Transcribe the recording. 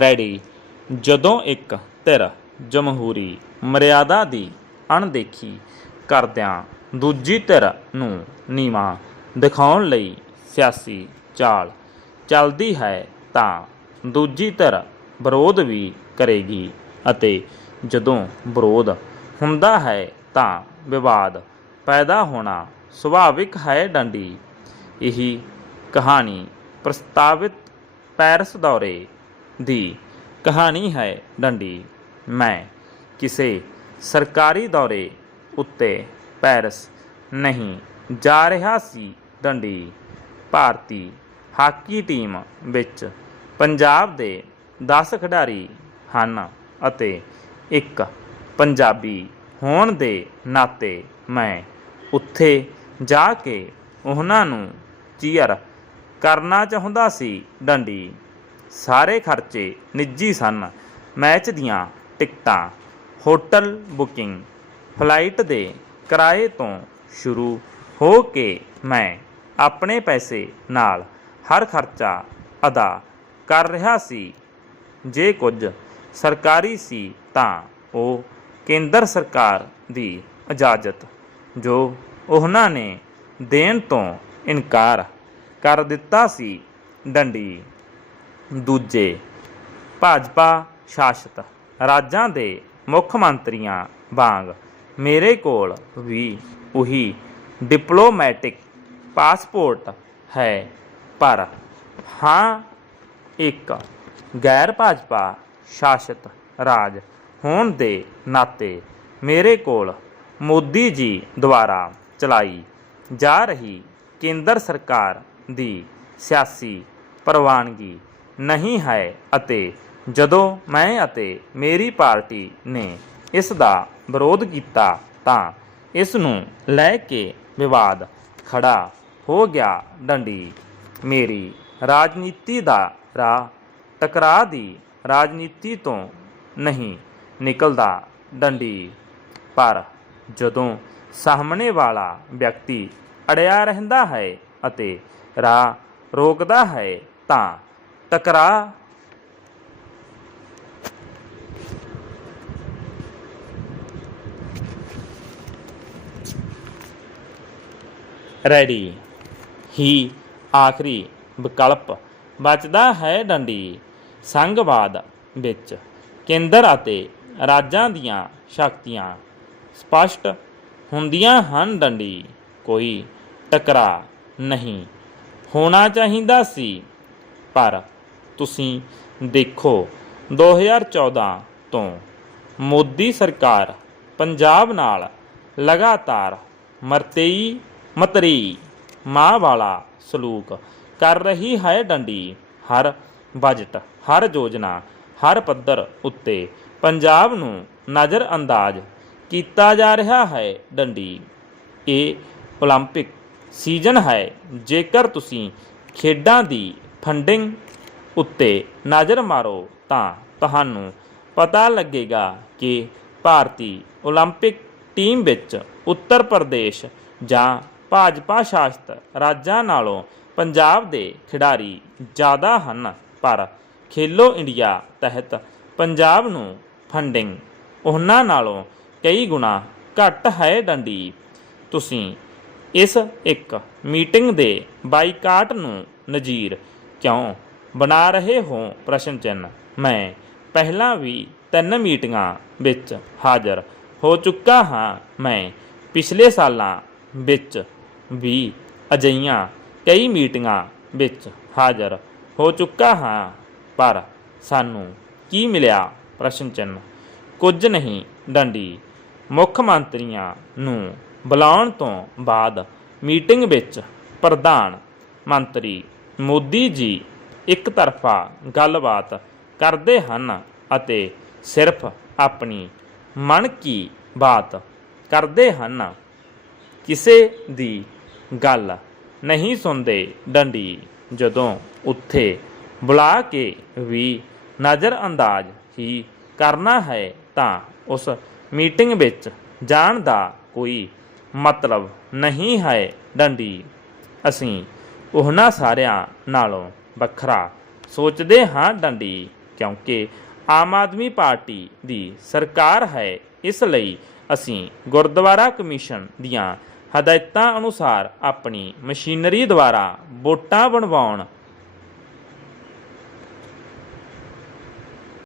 Ready. ਜਦੋਂ ਇੱਕ ਧਿਰ ਜਮਹੂਰੀ ਮਰਿਆਦਾ ਦੀ ਅਣਦੇਖੀ ਕਰਦਿਆਂ ਦੂਜੀ ਧਿਰ ਨੂੰ ਨੀਵਾਂ ਦਿਖਾਉਣ ਲਈ ਸਿਆਸੀ ਚਾਲ ਚੱਲਦੀ ਹੈ ਤਾਂ ਦੂਜੀ ਧਿਰ ਵਿਰੋਧ ਵੀ ਕਰੇਗੀ ਅਤੇ ਜਦੋਂ ਵਿਰੋਧ ਹੁੰਦਾ ਹੈ ਤਾਂ ਵਿਵਾਦ ਪੈਦਾ ਹੋਣਾ ਸੁਭਾਵਿਕ ਹੈ ਡੰਡੀ। ਇਹੀ ਕਹਾਣੀ ਪ੍ਰਸਤਾਵਿਤ ਪੈਰਿਸ ਦੌਰੇ ਦੀ ਕਹਾਣੀ ਹੈ ਡੰਡੀ। ਮੈਂ ਕਿਸੇ ਸਰਕਾਰੀ ਦੌਰੇ ਉੱਤੇ ਪੈਰਿਸ ਨਹੀਂ ਜਾ ਰਿਹਾ ਸੀ ਡੰਡੀ। ਭਾਰਤੀ ਹਾਕੀ ਟੀਮ ਵਿੱਚ ਪੰਜਾਬ ਦੇ 10 ਖਿਡਾਰੀ ਹਨ ਅਤੇ ਇੱਕ ਪੰਜਾਬੀ ਹੋਣ ਦੇ ਨਾਤੇ ਮੈਂ ਉੱਥੇ ਜਾ ਕੇ ਉਹਨਾਂ ਨੂੰ ਚੀਅਰ ਕਰਨਾ ਚਾਹੁੰਦਾ ਸੀ ਡੰਡੀ। ਸਾਰੇ ਖਰਚੇ ਨਿੱਜੀ ਸਨ। ਮੈਚ ਦੀਆਂ ਟਿਕਟਾਂ, ਹੋਟਲ ਬੁਕਿੰਗ, ਫਲਾਈਟ ਦੇ ਕਿਰਾਏ ਤੋਂ ਸ਼ੁਰੂ ਹੋ ਕੇ ਮੈਂ ਆਪਣੇ ਪੈਸੇ ਨਾਲ ਹਰ ਖਰਚਾ ਅਦਾ ਕਰ ਰਿਹਾ ਸੀ। ਜੇ ਕੁਝ ਸਰਕਾਰੀ ਸੀ ਤਾਂ ਉਹ ਕੇਂਦਰ ਸਰਕਾਰ ਦੀ ਇਜਾਜ਼ਤ, ਜੋ ਉਹਨਾਂ ਨੇ ਦੇਣ ਤੋਂ ਇਨਕਾਰ ਕਰ ਦਿੱਤਾ ਸੀ। ਡੰਡੀ ਦੂਜੇ ਭਾਜਪਾ ਸ਼ਾਸਿਤ ਰਾਜਾਂ ਦੇ ਮੁੱਖ ਮੰਤਰੀਆਂ ਵਾਂਗ ਮੇਰੇ ਕੋਲ ਵੀ ਉਹੀ ਡਿਪਲੋਮੈਟਿਕ ਪਾਸਪੋਰਟ ਹੈ। ਪਰ ਹਾਂ, ਇੱਕ ਗੈਰ ਭਾਜਪਾ ਸ਼ਾਸਿਤ ਰਾਜ ਹੋਣ ਦੇ ਨਾਤੇ ਮੇਰੇ ਕੋਲ ਮੋਦੀ ਜੀ ਦੁਆਰਾ ਚਲਾਈ ਜਾ ਰਹੀ ਕੇਂਦਰ ਸਰਕਾਰ ਦੀ ਸਿਆਸੀ ਪ੍ਰਵਾਨਗੀ ਨਹੀਂ ਹੈ ਅਤੇ ਜਦੋਂ ਮੈਂ ਅਤੇ ਮੇਰੀ ਪਾਰਟੀ ਨੇ ਇਸ ਦਾ ਵਿਰੋਧ ਕੀਤਾ ਤਾਂ ਇਸ ਨੂੰ ਲੈ ਕੇ ਵਿਵਾਦ ਖੜਾ ਹੋ ਗਿਆ ਡੰਡੀ। ਮੇਰੀ ਰਾਜਨੀਤੀ ਦਾ ਰਾਹ ਟਕਰਾਅ ਦੀ ਰਾਜਨੀਤੀ ਤੋਂ ਨਹੀਂ ਨਿਕਲਦਾ ਡੰਡੀ। ਪਰ ਜਦੋਂ ਸਾਹਮਣੇ ਵਾਲਾ ਵਿਅਕਤੀ ਅੜਿਆ ਰਹਿੰਦਾ ਹੈ ਅਤੇ ਰਾਹ ਰੋਕਦਾ ਹੈ ਤਾਂ ਟਕਰਾਅ ਰੈਡੀ ਹੀ, ਆਖਰੀ, ਵਿਕਲਪ। ਬਚਦਾ ਹੈ ਡੰਡੀ। ਸੰਘਵਾਦ ਵਿੱਚ ਕੇਂਦਰ ਅਤੇ ਰਾਜਾਂ ਦੀਆਂ ਸ਼ਕਤੀਆਂ ਸਪਸ਼ਟ ਹੁੰਦੀਆਂ ਹਨ ਡੰਡੀ। ਕੋਈ ਟਕਰਾ ਨਹੀਂ। ਹੋਣਾ ਚਾਹੀਦਾ ਸੀ, ਪਰ ਤੁਸੀਂ ਦੇਖੋ 2014 ਤੋਂ ਮੋਦੀ ਸਰਕਾਰ ਪੰਜਾਬ ਨਾਲ ਲਗਾਤਾਰ ਮਰਤੇਈ ਮਤਰੀ ਮਾਂ ਵਾਲਾ ਸਲੂਕ ਕਰ ਰਹੀ ਹੈ ਡੰਡੀ ਹਰ ਬਜਟ ਹਰ ਯੋਜਨਾ ਹਰ ਪੱਧਰ ਉੱਤੇ ਪੰਜਾਬ ਨੂੰ ਨਜ਼ਰ ਅੰਦਾਜ਼ ਕੀਤਾ ਜਾ ਰਿਹਾ ਹੈ ਡੰਡੀ ਇਹ 올림픽 ਸੀਜ਼ਨ ਹੈ ਜੇਕਰ ਤੁਸੀਂ ਖੇਡਾਂ ਦੀ ਫੰਡਿੰਗ ਉੱਤੇ ਨਜ਼ਰ ਮਾਰੋ ਤਾਂ ਤੁਹਾਨੂੰ ਪਤਾ ਲੱਗੇਗਾ ਕਿ ਭਾਰਤੀ 올림픽 ਟੀਮ ਵਿੱਚ ਉੱਤਰ ਪ੍ਰਦੇਸ਼ ਜਾਂ ਭਾਜਪਾ ਸ਼ਾਸਿਤ ਰਾਜਾਂ ਨਾਲੋਂ ਪੰਜਾਬ ਦੇ ਖਿਡਾਰੀ ਜ਼ਿਆਦਾ ਹਨ ਪਰ ਖੇਲੋ ਇੰਡੀਆ ਤਹਿਤ ਪੰਜਾਬ ਨੂੰ ਫੰਡਿੰਗ ਉਹਨਾਂ ਨਾਲੋਂ ਕਈ ਗੁਣਾ ਘੱਟ ਹੈ ਡੰਡੀ ਤੁਸੀਂ ਇਸ ਇੱਕ ਮੀਟਿੰਗ ਦੇ ਬਾਈਕਾਟ ਨੂੰ ਨਜ਼ੀਰ ਕਿਉਂ ਬਣਾ ਰਹੇ ਹੋ ਪ੍ਰਸ਼ਨ ਚਿੰਨ੍ਹ। ਮੈਂ ਪਹਿਲਾਂ ਵੀ ਤਿੰਨ ਮੀਟਿੰਗਾਂ ਵਿੱਚ ਹਾਜ਼ਰ ਹੋ ਚੁੱਕਾ ਹਾਂ। ਮੈਂ ਪਿਛਲੇ ਸਾਲਾਂ ਵਿੱਚ ਵੀ ਅਜਈਆਂ ਕਈ ਮੀਟਿੰਗਾਂ ਵਿੱਚ ਹਾਜ਼ਰ ਹੋ ਚੁੱਕਾ ਹਾਂ। ਪਰ ਸਾਨੂੰ ਕੀ ਮਿਲਿਆ ਪ੍ਰਸ਼ਨ ਚਿੰਨ੍ਹ? ਕੁਝ ਨਹੀਂ, ਡੰਡੀ। ਮੁੱਖ ਮੰਤਰੀਆਂ ਨੂੰ ਬੁਲਾਉਣ ਤੋਂ ਬਾਅਦ ਮੀਟਿੰਗ ਵਿੱਚ ਪ੍ਰਧਾਨ ਮੰਤਰੀ ਮੋਦੀ ਜੀ ਇੱਕ ਤਰਫਾ ਗੱਲਬਾਤ ਕਰਦੇ ਹਨ ਅਤੇ ਸਿਰਫ ਆਪਣੀ ਮਨ ਕੀ ਬਾਤ ਕਰਦੇ ਹਨ। ਕਿਸੇ ਦੀ ਗੱਲ ਨਹੀਂ ਸੁਣਦੇ ਡੰਡੀ ਜਦੋਂ ਉੱਥੇ ਬੁਲਾ ਕੇ ਵੀ ਨਜ਼ਰ ਅੰਦਾਜ਼ ਹੀ ਕਰਨਾ ਹੈ ਤਾਂ ਉਸ ਮੀਟਿੰਗ ਵਿੱਚ ਜਾਣ ਦਾ ਕੋਈ ਮਤਲਬ ਨਹੀਂ ਹੈ। ਡੰਡੀ, ਅਸੀਂ ਉਹਨਾਂ ਸਾਰਿਆਂ ਨਾਲੋਂ ਵੱਖਰਾ। ਸੋਚਦੇ ਹਾਂ ਡੰਡੀ, ਕਿਉਂਕਿ ਆਮ ਆਦਮੀ ਪਾਰਟੀ ਦੀ ਸਰਕਾਰ ਹੈ, ਇਸ ਲਈ ਅਸੀਂ ਗੁਰਦੁਆਰਾ ਕਮਿਸ਼ਨ ਦੀਆਂ ਹਦਾਇਤਾਂ ਅਨੁਸਾਰ ਆਪਣੀ ਮਸ਼ੀਨਰੀ ਦੁਆਰਾ ਵੋਟਾਂ ਬਣਵਾਉਣ